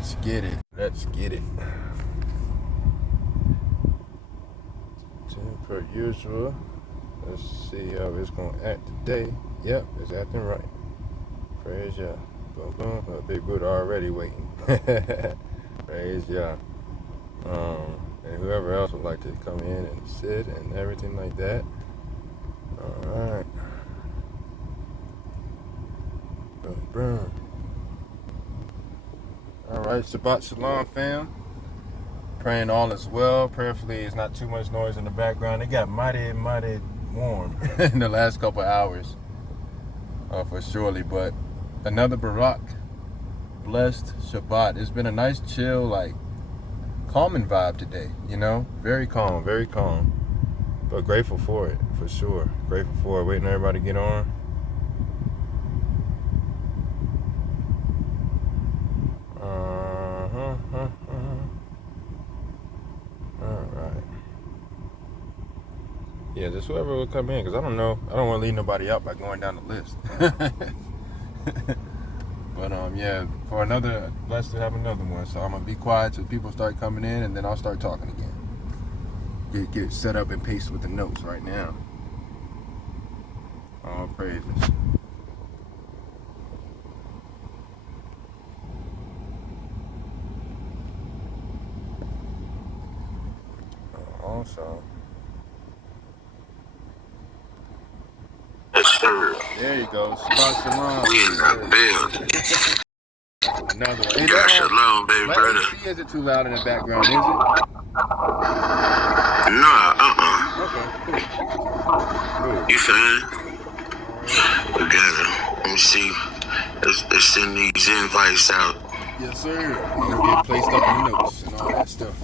Let's get it. Let's get it. Per usual. Let's see how it's gonna act today. Yep, it's acting right. Praise Yah. Boom, boom. Well, Big Buddha already waiting. Praise Yah. And whoever else would like to come in and sit and everything like that. All right. Boom, boom. All right, Shabbat Shalom, fam. Praying all is well. Prayerfully, it's not too much noise in the background. It got mighty warm in the last couple hours, for surely. But another Barak, blessed Shabbat. It's been a nice, chill, like, calming vibe today, you know? Very calm, very calm. But grateful for it, for sure. Grateful for it. Waiting on everybody to get on. Alright. Yeah, just whoever will come in, because I don't know. I don't want to leave nobody out by going down the list. But yeah, for another, blessed to have another one. So I'm gonna be quiet till people start coming in, and then I'll start talking again. Get set up and paste with the notes right now. All praises. Also, there you go. Shabbat Shalom. We in the building. Another one. Shabbat Shalom, baby brother. Is it too loud in the background? Is it? Nah, Okay, cool. You fine? We got it. Let me see. Let's send these invites out. Yes, sir. It'll get placed up in the notes and all that stuff.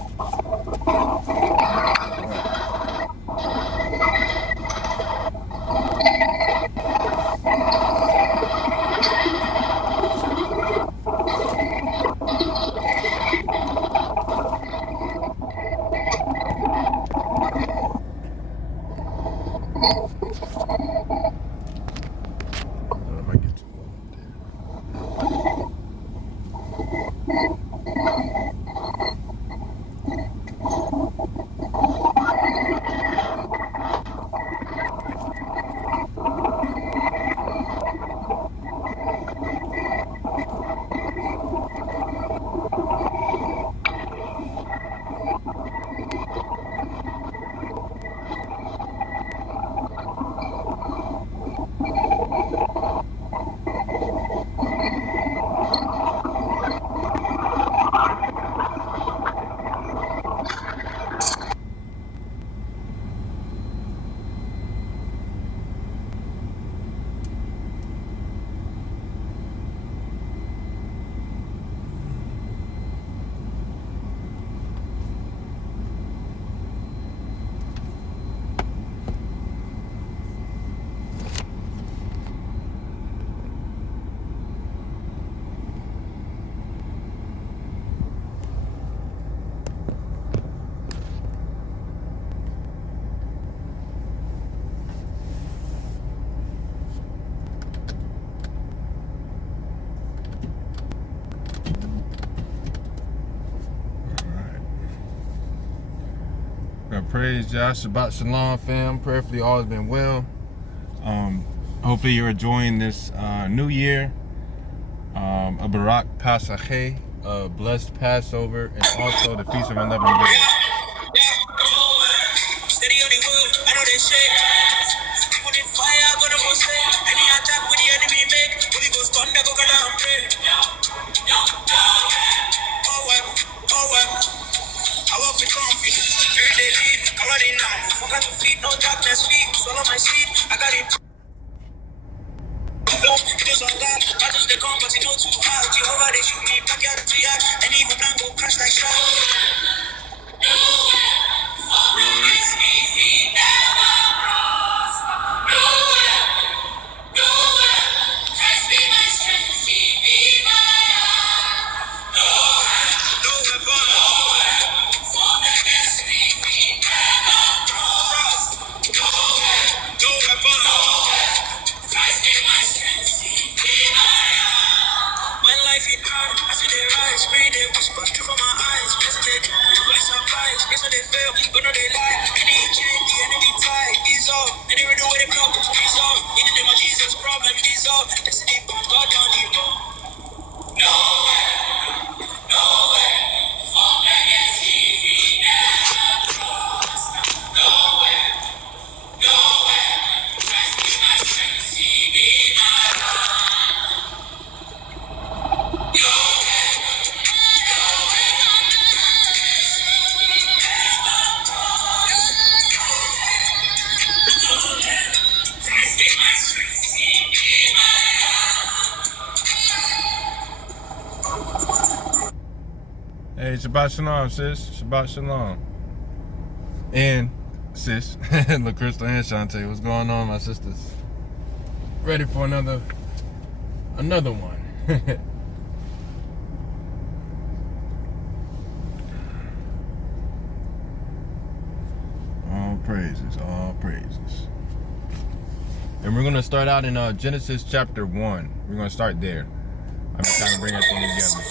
Praise Yah, Shabbat Shalom, fam. Prayerfully all has been well. Hopefully you're enjoying this new year. A Barak Pasacheh, a blessed Passover, and also the Feast of Unleavened Bread. I walk with confidence, every day lead, I already know, forgot to feed, no darkness feed, swallow my seed, I got it. It is on God, I just the come, but you know too hard, Jehovah, they shoot me back at the yard, and even plan go crash like shark. When life hit hard, I see they rise. Spirit they whisper through from my eyes. Blessed they jump, really surprised. Guess what they fail, but no they lie. Any chain, the enemy tie, dissolve. Any riddle where they block, resolve. In the name of Jesus, problem dissolve. Destiny from God down evolve. Hey, Shabbat Shalom, sis. Shabbat Shalom. And sis, LaCrystal and Shantae, what's going on, my sisters? Ready for another one. All praises, all praises. And we're going to start out in Genesis chapter 1. We're going to start there. I'm just trying to bring everything together.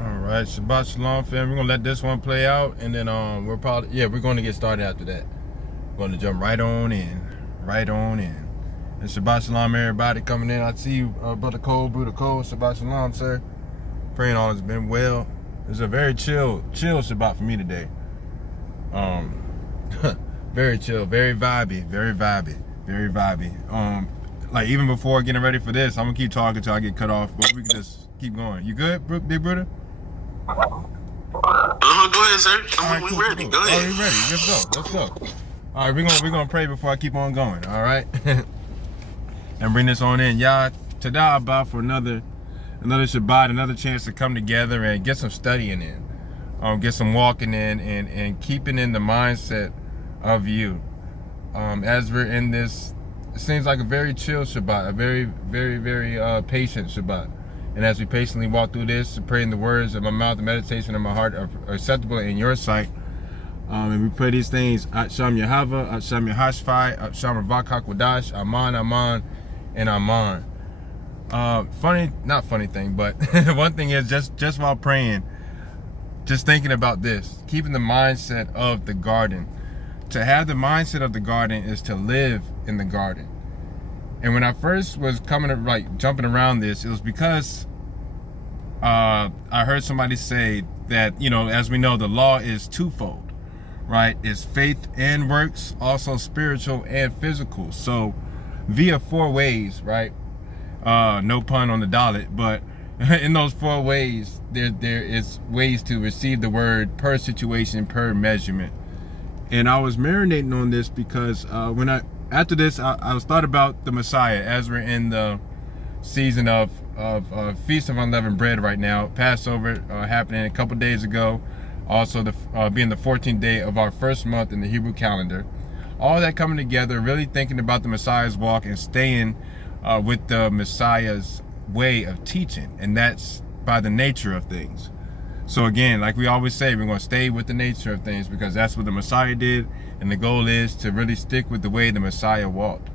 All right, Shabbat Shalom, fam. We're gonna let this one play out, and then we're going to get started after that. We're gonna jump right on in. And Shabbat Shalom, everybody coming in. I see you, Brother Cole, Buddha Cole. Shabbat Shalom, sir. Praying all has been well. It's a very chill Shabbat for me today. Very chill, very vibey. Like even before getting ready for this, I'm gonna keep talking till I get cut off, but we can just keep going. You good, big brother? Go ahead, sir. We ready. Go ahead. Oh, we ready. Let's go. All right, we're gonna pray before I keep on going. All right, and bring this on in, y'all. Today about for another Shabbat, another chance to come together and get some studying in, get some walking in, and keeping in the mindset of you. As we're in this, it seems like a very chill Shabbat, a very, very, very patient Shabbat. And as we patiently walk through this, praying the words of my mouth, the meditation of my heart are acceptable in your sight, And we pray these things at Sham Yahava, at Sham Yahashphai, at Sham Ravak HaKodash, Aman, Aman, and Aman. Not funny thing, but one thing is just while praying, just thinking about this, keeping the mindset of the garden. To have the mindset of the garden is to live in the garden. And when I first was jumping around this, it was because I heard somebody say that, as we know, the law is twofold. Right? It's faith and works, also spiritual and physical. So via 4 ways, right? No pun on the dollar, but in those 4 ways, there is ways to receive the word per situation, per measurement. And I was marinating on this because after this, I was thought about the Messiah as we're in the season of Feast of Unleavened Bread right now. Passover happening a couple days ago. Also, being the 14th day of our first month in the Hebrew calendar. All that coming together, really thinking about the Messiah's walk and staying with the Messiah's way of teaching. And that's by the nature of things. So again, like we always say, we're going to stay with the nature of things because that's what the Messiah did. And the goal is to really stick with the way the Messiah walked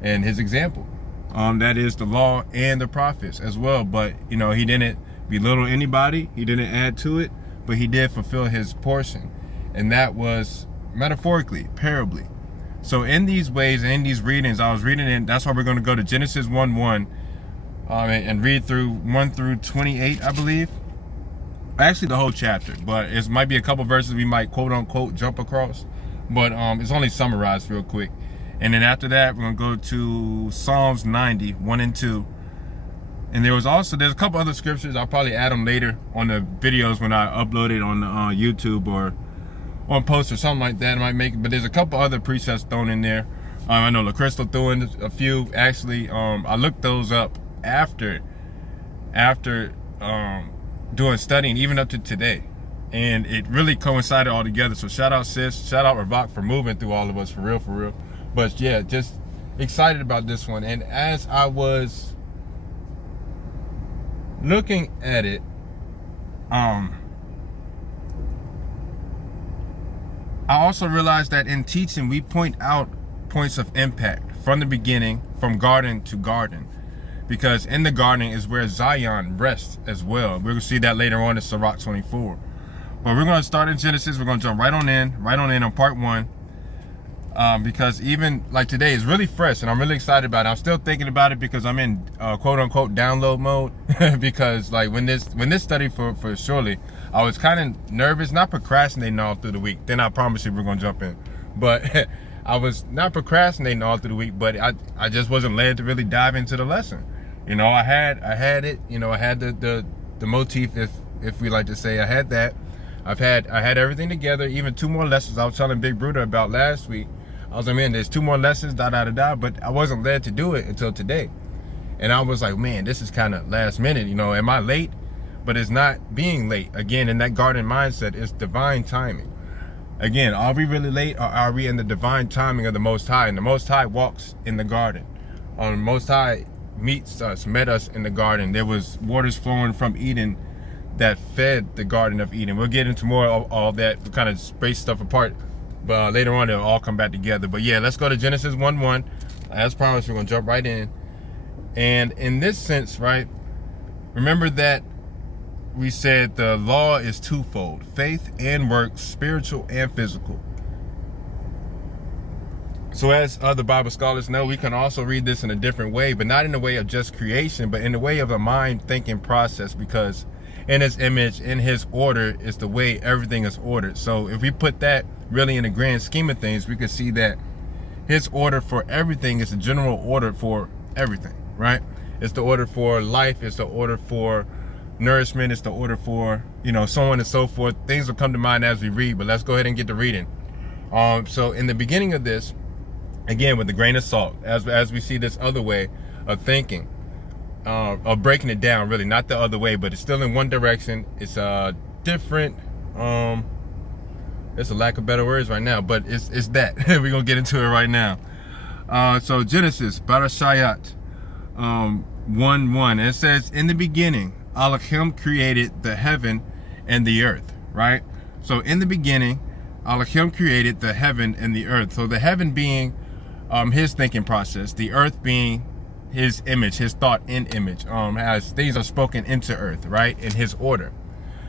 and his example. That is the law and the prophets as well. But, he didn't belittle anybody. He didn't add to it. But he did fulfill his portion, and that was metaphorically, parably. So in these ways and in these readings, I was reading in, that's why we're going to go to Genesis 1:1 and read through 1 through 28, I believe. Actually, the whole chapter, but it might be a couple verses we might quote unquote jump across, but it's only summarized real quick. And then after that, we're going to go to Psalms 90, 1 and 2. And there's a couple other scriptures. I'll probably add them later on the videos when I upload it on YouTube or on post or something like that. I might make it, but there's a couple other precepts thrown in there. I know LaCrystal threw in a few. Actually, I looked those up after doing studying, even up to today, and it really coincided all together. So shout out sis, shout out Ravak for moving through all of us for real. But yeah, just excited about this one. And as I was looking at it, I also realized that in teaching, we point out points of impact from the beginning, from garden to garden, because in the garden is where Zion rests as well. We're going to see that later on in Sirach 24. But we're going to start in Genesis. We're going to jump right on in on part 1. Because even like today is really fresh and I'm really excited about it. I'm still thinking about it because I'm in quote unquote download mode because like when this study for Shirley, I was kind of nervous, not procrastinating all through the week. Then I promise you we're gonna jump in. But I was not procrastinating all through the week, but I just wasn't led to really dive into the lesson. I had it, I had the motif, if we like to say. I had that. I had everything together, even 2 more lessons I was telling Big Bruder about last week. I was like, man, there's 2 more lessons, but I wasn't led to do it until today. And I was like, man, this is kind of last minute, am I late? But it's not being late. Again, in that garden mindset, it's divine timing. Again, are we really late, or are we in the divine timing of the Most High? And the Most High walks in the garden. The Most High met us in the garden. There was waters flowing from Eden that fed the Garden of Eden. We'll get into more of all that, we'll kind of space stuff apart, but later on it'll all come back together. But yeah, let's go to Genesis 1:1. As promised, we're gonna jump right in. And in this sense, right, remember that we said the law is twofold: faith and works, spiritual and physical. So as other Bible scholars know, we can also read this in a different way, but not in the way of just creation, but in the way of a mind thinking process, because in his image, in his order, is the way everything is ordered. So if we put that really in the grand scheme of things, we could see that his order for everything is the general order for everything, right? It's the order for life, it's the order for nourishment, it's the order for, so on and so forth. Things will come to mind as we read, but let's go ahead and get to reading. So in the beginning of this, again, with a grain of salt, as we see this other way of thinking, of breaking it down, really, not the other way, but it's still in one direction. It's different. It's a lack of better words right now, but it's that. We're gonna get into it right now. So Genesis, Parashayat 1:1. It says, in the beginning, Elohim created the heaven and the earth, right? So in the beginning, Elohim created the heaven and the earth. So the heaven being his thinking process, the earth being his image, his thought in image, as things are spoken into earth, right, in his order.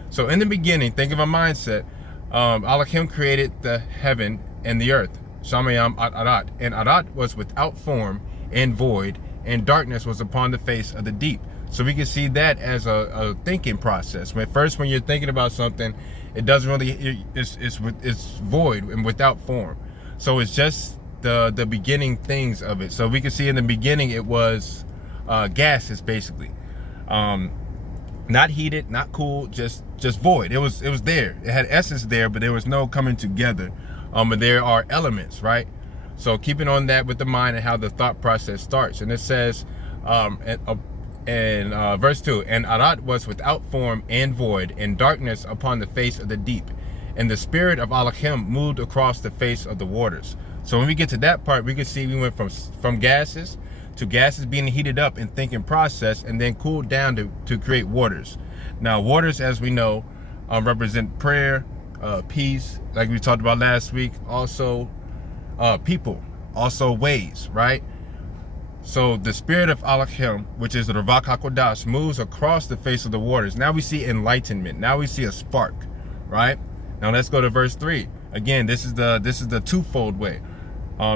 So in the beginning, think of a mindset. Elohim created the heaven and the earth. Shamayam Arat. And Arat was without form and void, and darkness was upon the face of the deep. So we can see that as a thinking process. When you're thinking about something, it doesn't really, it's void and without form. So it's just the beginning things of it. So we can see in the beginning it was gases, basically. Not heated, not cool, just void. It was there. It had essence there, but there was no coming together. But there are elements, right? So keeping on that with the mind and how the thought process starts. And it says in verse 2, and Arat was without form and void, and darkness upon the face of the deep. And the spirit of Elohim moved across the face of the waters. So when we get to that part, we can see we went from gases to gases being heated up in thinking process, and then cooled down to create waters. Now waters, as we know, represent prayer, peace, like we talked about last week, also people, also ways, right? So the spirit of Elohim, which is the Ravak HaKodash, moves across the face of the waters. Now we see enlightenment. Now we see a spark, right? Now let's go to verse 3. Again, this is the twofold way.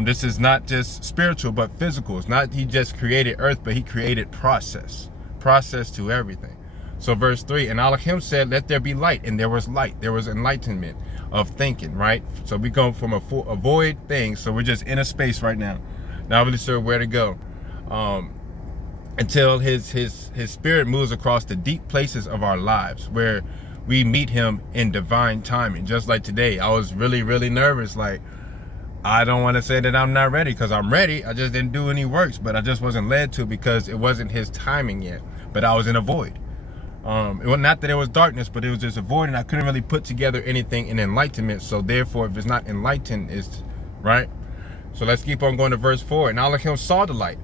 This is not just spiritual, but physical. It's not he just created earth, but he created process to everything. So verse 3, and Elohim said, let there be light, and there was light. There was enlightenment of thinking, right? So we go from a void thing. So we're just in a space right now. Not really sure where to go. Until his spirit moves across the deep places of our lives, where we meet him in divine timing. Just like today, I was really, really nervous. Like, I don't want to say that I'm not ready, because I'm ready. I just didn't do any works, but I just wasn't led to, because it wasn't his timing yet. But I was in a void. It was not that it was darkness, but it was just a void, and I couldn't really put together anything in enlightenment. So therefore, if it's not enlightened, it's right. So let's keep on going to verse 4. And Elohim saw the light,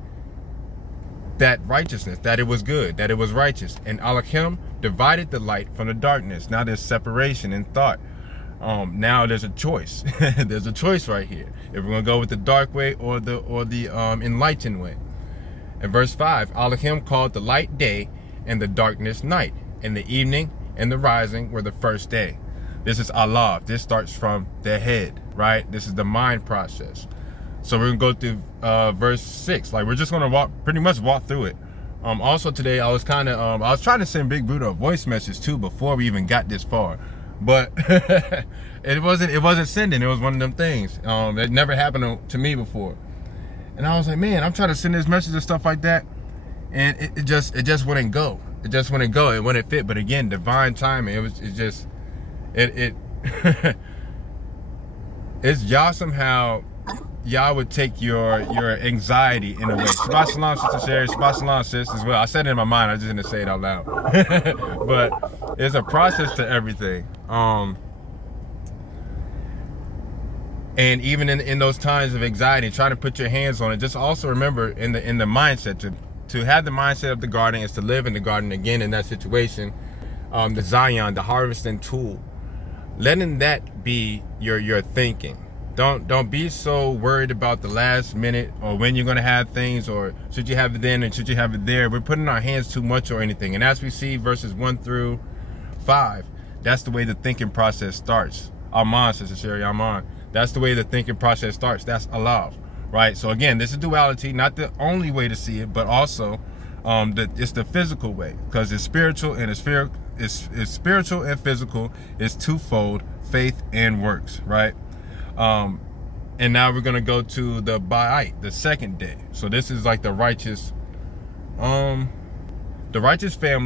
that righteousness, that it was good, that it was righteous. And Elohim divided the light from the darkness. Now there's separation in thought. Now there's a choice. There's a choice right here. If we're gonna go with the dark way or the enlightened way. In verse 5, Elohim called the light day and the darkness night, and the evening and the rising were the first day. This is Allah. This starts from the head, right? This is the mind process. So we're gonna go through verse 6. Like, we're just gonna pretty much walk through it. Also today, I was trying to send Big Buddha a voice message too before we even got this far, but it wasn't sending. It was one of them things that never happened to me before. And I was like, man, I'm trying to send this message and stuff like that, and it just wouldn't go. It just wouldn't go. It wouldn't fit. But again, divine timing. It's y'all somehow. Y'all would take your anxiety in a way. Shabbat shalom, Sister Sherry. Shabbat shalom, sis, as well. I said it in my mind. I just didn't say it out loud. But there's a process to everything. And even in those times of anxiety, trying to put your hands on it, just also remember in the mindset to have the mindset of the garden is to live in the garden again in that situation. The Zion, the harvesting tool, letting that be your thinking. Don't be so worried about the last minute or when you're gonna have things, or should you have it then and should you have it there. We're putting our hands too much or anything. And as we see verses 1 through 5, that's the way the thinking process starts. Aman, Sister Sherry, Aman. That's the way the thinking process starts. That's Allah, right? So again, this is duality, not the only way to see it, but also it's the physical way, because it's spiritual and it's spiritual and physical. It's twofold, faith and works, right? And now we're gonna go to the Ba'ite, the second day. So this is like the righteous family,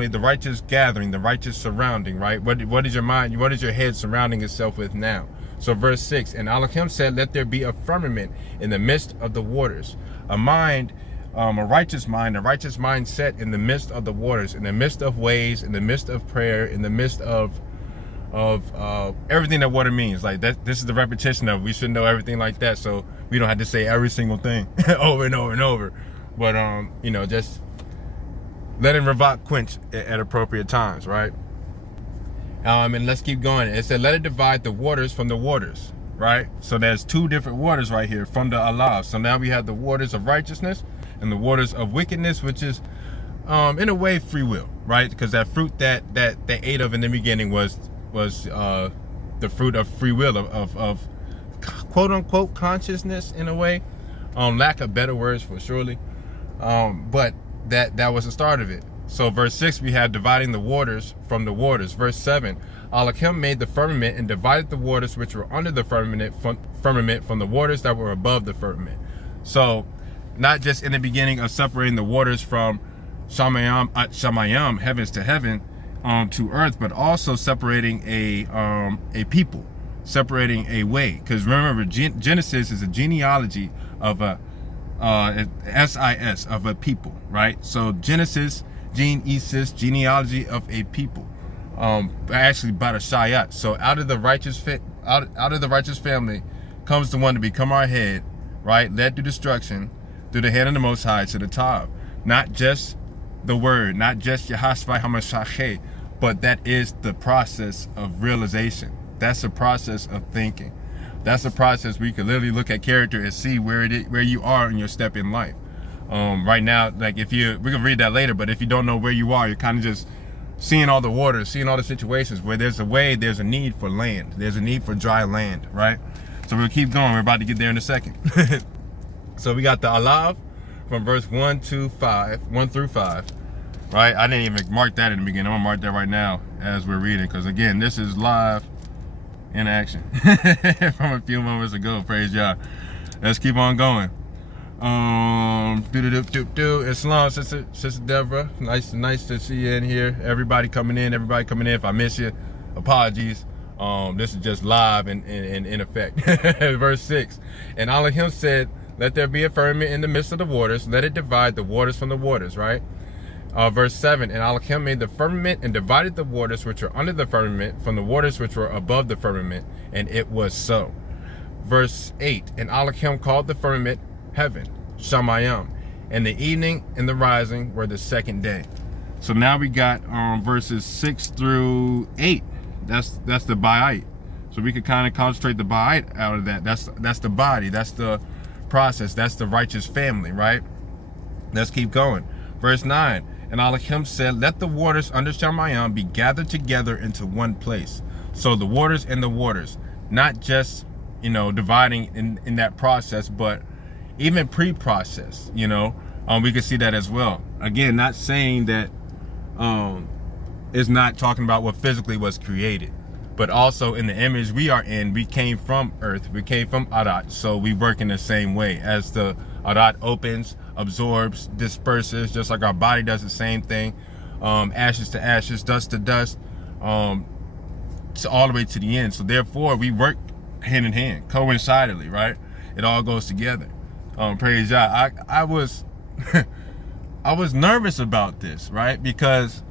the righteous gathering, the righteous surrounding, right? What is your mind? What is your head surrounding itself with now? So verse 6, and Elohim said, let there be a firmament in the midst of the waters, a mind, a righteous mind, a righteous mindset in the midst of the waters, in the midst of ways, in the midst of prayer, in the midst of everything that water means. Like that, this is the repetition of, we should know everything like that, so we don't have to say every single thing over and over and over. But you know, just letting Ravak quench at appropriate times, right? And let's keep going. It said, let it divide the waters from the waters. right? So there's two different waters right here from the Allah. So now we have the waters of righteousness and the waters of wickedness, which is in a way free will, right? Because that fruit that they ate of in the beginning was the fruit of free will, of quote unquote consciousness in a way, lack of better words for surely, but that was the start of it. So verse 6, we have dividing the waters from the waters. Verse 7, Elohim made the firmament and divided the waters which were under the firmament from the waters that were above the firmament. So not just in the beginning of separating the waters from Shamayam at Shamayam, heavens to heaven, to earth, but also separating a people, separating a way. Because remember, Genesis is a genealogy of a SIS, of a people, right? So Genesis, genealogy of a people, actually by the Shayat. So out of the righteous family comes the one to become our head, right? Led to destruction through the hand of the Most High to the Tav. Not just the word, not just Yahashvai HaMashacheh, but that is the process of realization. That's the process of thinking. That's the process where you can literally look at character and see where you are in your step in life. Right now, like we can read that later, but if you don't know where you are, you're kind of just seeing all the waters, seeing all the situations where there's a way, there's a need for land. There's a need for dry land, right? So we'll keep going. We're about to get there in a second. So we got the Alav from verse 1 through 5, right? I didn't even mark that in the beginning. I'm gonna mark that right now as we're reading, because again, this is live in action from a few moments ago. Praise y'all. Let's keep on going. Islam, sister Deborah, nice to see you in here. Everybody coming in. If I miss you, apologies. This is just live and in effect. Verse 6, and Elohim said, let there be a firmament in the midst of the waters, let it divide the waters from the waters, right? Verse 7, and Elohim made the firmament and divided the waters which were under the firmament from the waters which were above the firmament, and it was so. Verse 8, and Elohim called the firmament heaven, Shamayam, and the evening and the rising were the second day. So now we got verses 6 through 8. That's the Ba'ite. So we could kind of concentrate the Ba'ite out of that. That's the body. That's the process. That's the righteous family, right? Let's keep going. Verse 9, and Elohim said, let the waters under Shamayam be gathered together into one place. So the waters and the waters, not just, dividing in that process, but even pre-process, we could see that as well. Again, not saying that it's not talking about what physically was created, but also in the image we are in, we came from earth, we came from Arat, so we work in the same way. As the Arat opens, absorbs, disperses, just like our body does the same thing, ashes to ashes, dust to dust, to all the way to the end. So therefore, we work hand in hand, coincidentally, right? It all goes together. Praise God. I was I was nervous about this, right? Because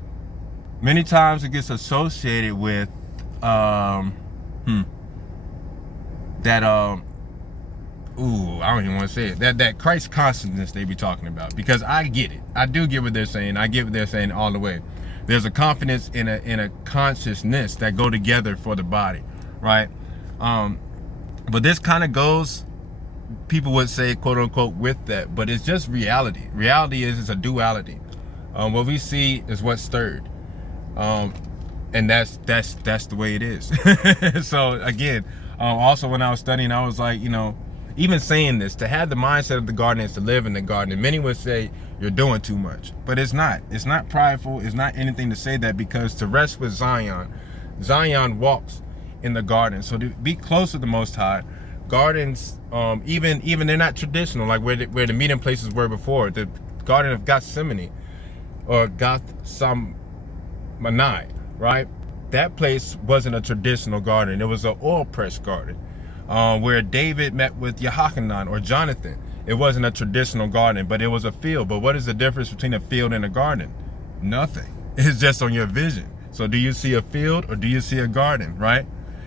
many times it gets associated with I don't even want to say it. That Christ consciousness they be talking about. Because I get it. I do get what they're saying. I get what they're saying all the way. There's a confidence in a consciousness that go together for the body, right? But this kind of goes, people would say, quote unquote, with that, but it's just reality. Reality is a duality. What we see is what's stirred. And that's the way it is. So again, also when I was studying, I was like, even saying this, to have the mindset of the garden is to live in the garden. And many would say you're doing too much, but it's not. It's not prideful. It's not anything to say that, because to rest with Zion walks in the garden. So to be close to the Most High, gardens, even they're not traditional, like where the meeting places were before. The Garden of Gethsemane or Gethsemane, right? That place wasn't a traditional garden. It was an oil press garden. Where David met with Yehochanan or Jonathan. It wasn't a traditional garden, but it was a field. But what is the difference between a field and a garden? Nothing. It's just on your vision. So do you see a field or do you see a garden, right?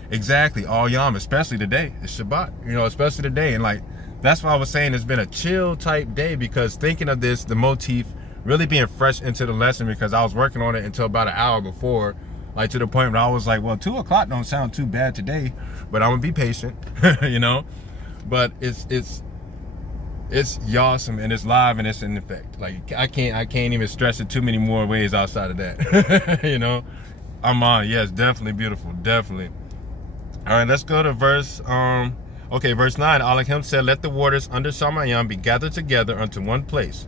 Exactly. All Yom, especially today. It's Shabbat, especially today. And like, that's why I was saying it's been a chill type day, because thinking of this, the motif, really being fresh into the lesson, because I was working on it until about an hour before like to the point where I was like, well, 2 o'clock don't sound too bad today, but I'm gonna be patient, you know. But it's awesome, and it's live, and it's in effect. Like I can't even stress it too many more ways outside of that. You know, I'm on. Yes, definitely beautiful, definitely. All right, let's go to verse okay, verse 9. Elohim said, let the waters under Shamayim be gathered together unto one place.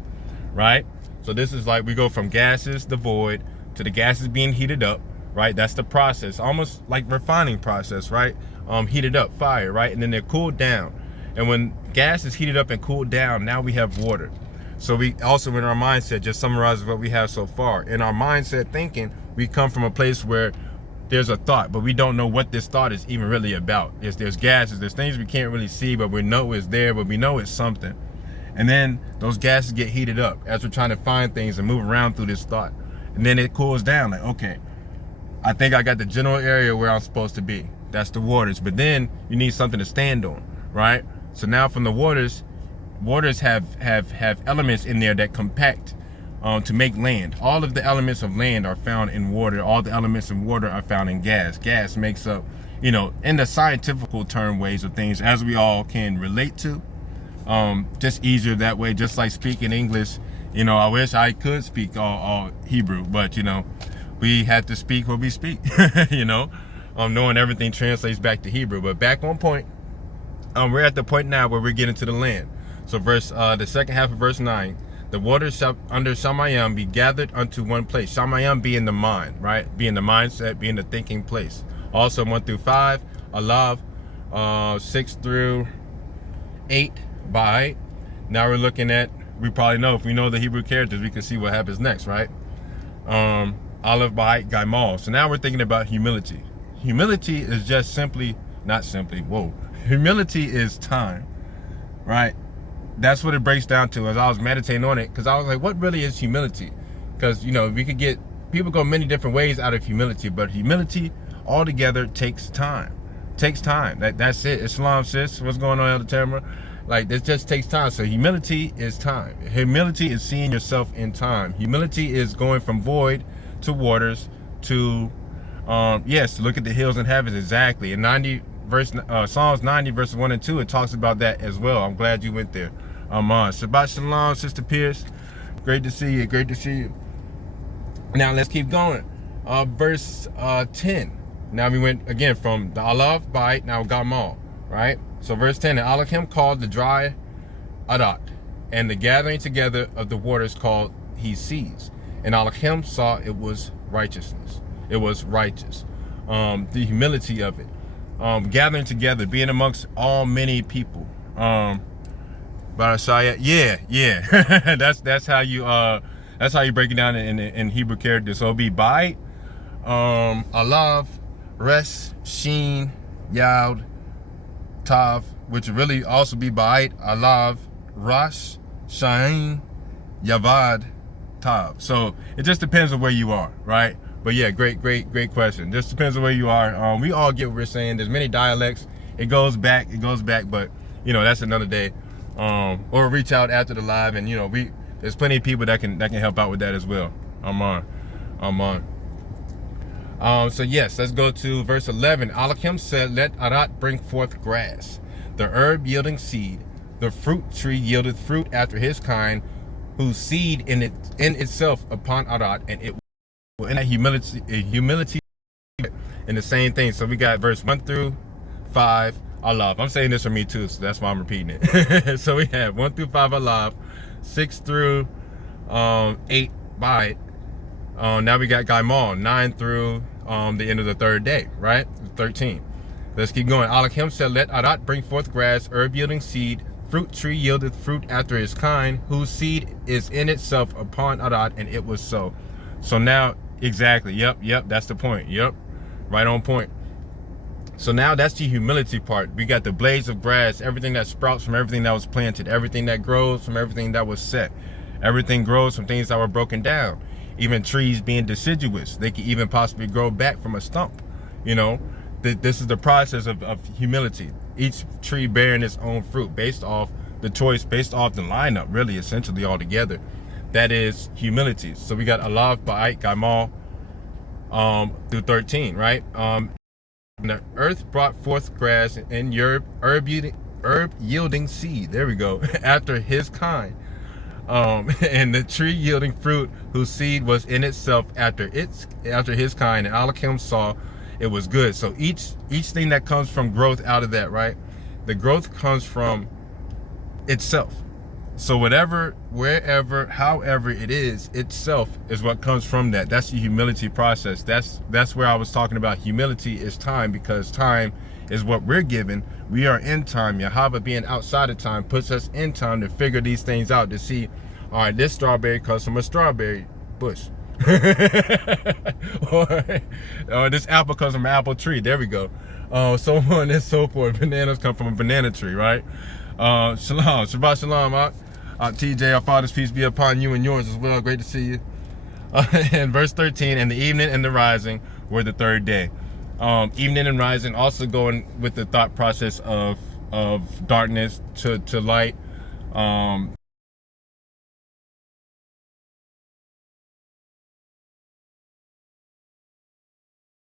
Right? So this is like we go from gases, the void, to the gases being heated up, right? That's the process, almost like refining process, right? Heated up, fire, right? And then they're cooled down. And when gas is heated up and cooled down, now we have water. So we also, in our mindset, just summarizes what we have so far. In our mindset thinking, we come from a place where there's a thought, but we don't know what this thought is even really about. There's gases, there's things we can't really see, but we know it's there, but we know it's something. And then those gases get heated up as we're trying to find things and move around through this thought. And then it cools down, like, okay, I think I got the general area where I'm supposed to be. That's the waters. But then you need something to stand on, right? So now from the waters have elements in there that compact to make land. All of the elements of land are found in water. All the elements of water are found in gas. Gas makes up, you know, in the scientific term ways of things, as we all can relate to. Just easier that way, just like speaking English. You know, I wish I could speak all Hebrew, but you know, we have to speak what we speak. You know, knowing everything translates back to Hebrew. But back on point, we're at the point now where we're getting to the land. So the second half of verse 9, the waters shall under Shamayim be gathered unto one place. Shamayim being the mind, right? Being the mindset, being the thinking place. Also 1 through 5, Alav, 6 through 8, Ba'it. Now we're looking at, we probably know, if we know the Hebrew characters, we can see what happens next, right? Aleph, Ba'it, Gaimal. So now we're thinking about humility. Humility is just simply, not simply, whoa. Humility is time, right? That's what it breaks down to as I was meditating on it, because I was like, what really is humility? Because, you know, we could get, people go many different ways out of humility, but humility altogether takes time. Takes time. That's it. Islam, sis. What's going on, Elder Tamara? Like, this just takes time. So humility is time. Humility is seeing yourself in time. Humility is going from void to waters to, yes, look at the hills and heavens. Exactly. In Psalms 90, verses 1 and 2, it talks about that as well. I'm glad you went there. Shabbat Shalom, Sister Pierce. Great to see you. Great to see you. Now, let's keep going. Verse 10. Now we went, again, from the Alav, Ba'it, now Gamal, right? So verse 10, and Elohim called the dry Adat, and the gathering together of the waters called he seas. And Elohim saw it was righteousness. It was righteous. The humility of it. Gathering together, being amongst all many people. Barashaya, yeah. that's how you break it down in Hebrew characters. So it'll be Ba'it, Alav, Res, Sheen, Yod, Tav, which really also be Ba'it, Alav, Rosh, Sha'in, Yavad, Tav. So it just depends on where you are, right? But yeah, great question. Just depends on where you are. We all get what we're saying. There's many dialects. It goes back, but you know, that's another day. Or reach out after the live, and you know, there's plenty of people that can help out with that as well. I'm on. So yes, let's go to verse 11. Elohim said, let Adat bring forth grass, the herb yielding seed, the fruit tree yieldeth fruit after his kind, whose seed in itself upon Adat, and it will in that humility in the same thing. So we got verse 1 through 5, Alav. I'm saying this for me too, so that's why I'm repeating it. So we have 1 through 5 Alav, 6 through 8 Ba'it. Now we got Gaimal, 9 through the end of the third day, right? 13. Let's keep going. Elohim said, let Adat bring forth grass, herb yielding seed, fruit tree yieldeth fruit after his kind, whose seed is in itself upon Adat, and it was so. So now, exactly, yep, that's the point. Yep, right on point. So now that's the humility part. We got the blades of grass, everything that sprouts from everything that was planted, everything that grows from everything that was set. Everything grows from things that were broken down. Even trees being deciduous, they can even possibly grow back from a stump. You know, this is the process of humility. Each tree bearing its own fruit based off the choice, based off the lineup, really, essentially all together. That is humility. So we got Alav, Ba'it, Gaimal, through 13, right? And the earth brought forth grass and herb yielding seed. There we go. After his kind. And the tree yielding fruit whose seed was in itself after his kind. And Elohim saw it was good. So each thing that comes from growth out of that, right? The growth comes from itself. So whatever, wherever, however it is, itself is what comes from that. That's the humility process. That's where I was talking about humility is time, because time is what we're given. We are in time. Yahweh being outside of time puts us in time to figure these things out, to see, all right, this strawberry comes from a strawberry bush. or this apple comes from an apple tree. There we go. So on and so forth. Bananas come from a banana tree, right? Shalom. Shabbat shalom. TJ, our Father's peace be upon you and yours as well. Great to see you. And verse 13, and the evening and the rising were the third day. Evening and rising also going with the thought process of darkness to light.